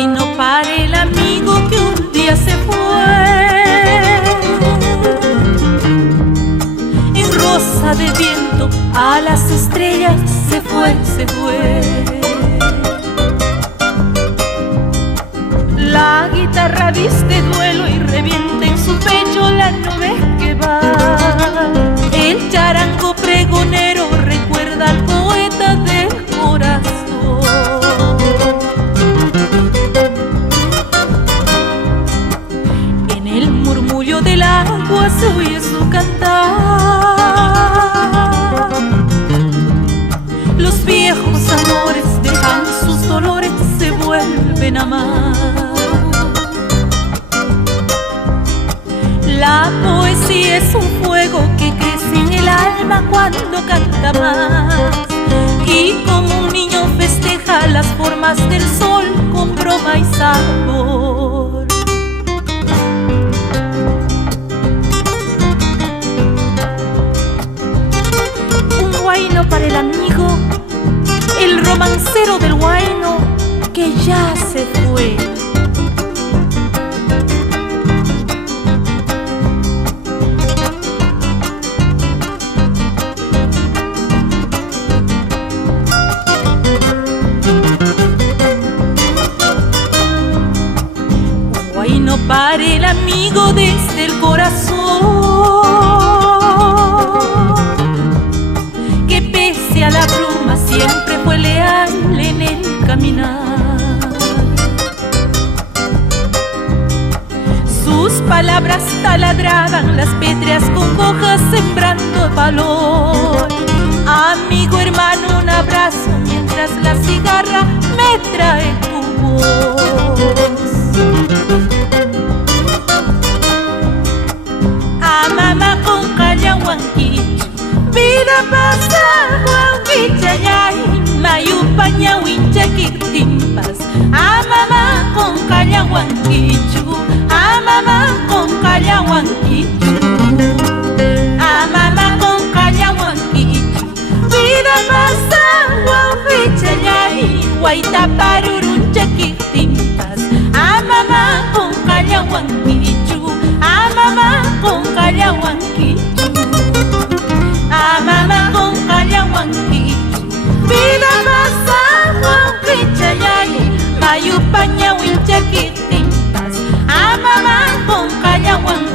no para el amigo que un día se fue. En rosa de viento a las estrellas se fue, se fue. La guitarra viste duelo y revienta en su pecho la nube que va. El charango pregonero recuerda al poeta del corazón. En el murmullo del agua se oye su cantar. Los viejos amores dejan sus dolores, se vuelven a amar. La poesía es un fuego que crece en el alma cuando canta más. Y como un niño festeja las formas del sol con broma y sabor. Un huayno para el amigo, el romancero del huayno que ya se fue. No para el amigo desde el corazón, que pese a la pluma siempre fue leal en el caminar. Sus palabras taladraban las pétreas con hojas sembrando valor. Amigo, hermano, un abrazo mientras la cigarra me trae tu voz. Mamá con Callahuanquichu, vida pasa Huanquichayay, Mayupaña Huinchaquitimpas. A mamá con Callahuanquichu, a mamá con Callahuanquichu, a mamá con Callahuanquichu, vida pasa Huanquichayay, Huaytaparurunchaquitimpas. A mamá con Callahuanquichu, a mamá con Callahuanquichu, a mamá con Callahuanquichu, vida pasa Huanquichayay, Mayupaña Huinchaquitimpas. A mamá con Callahuanquichu.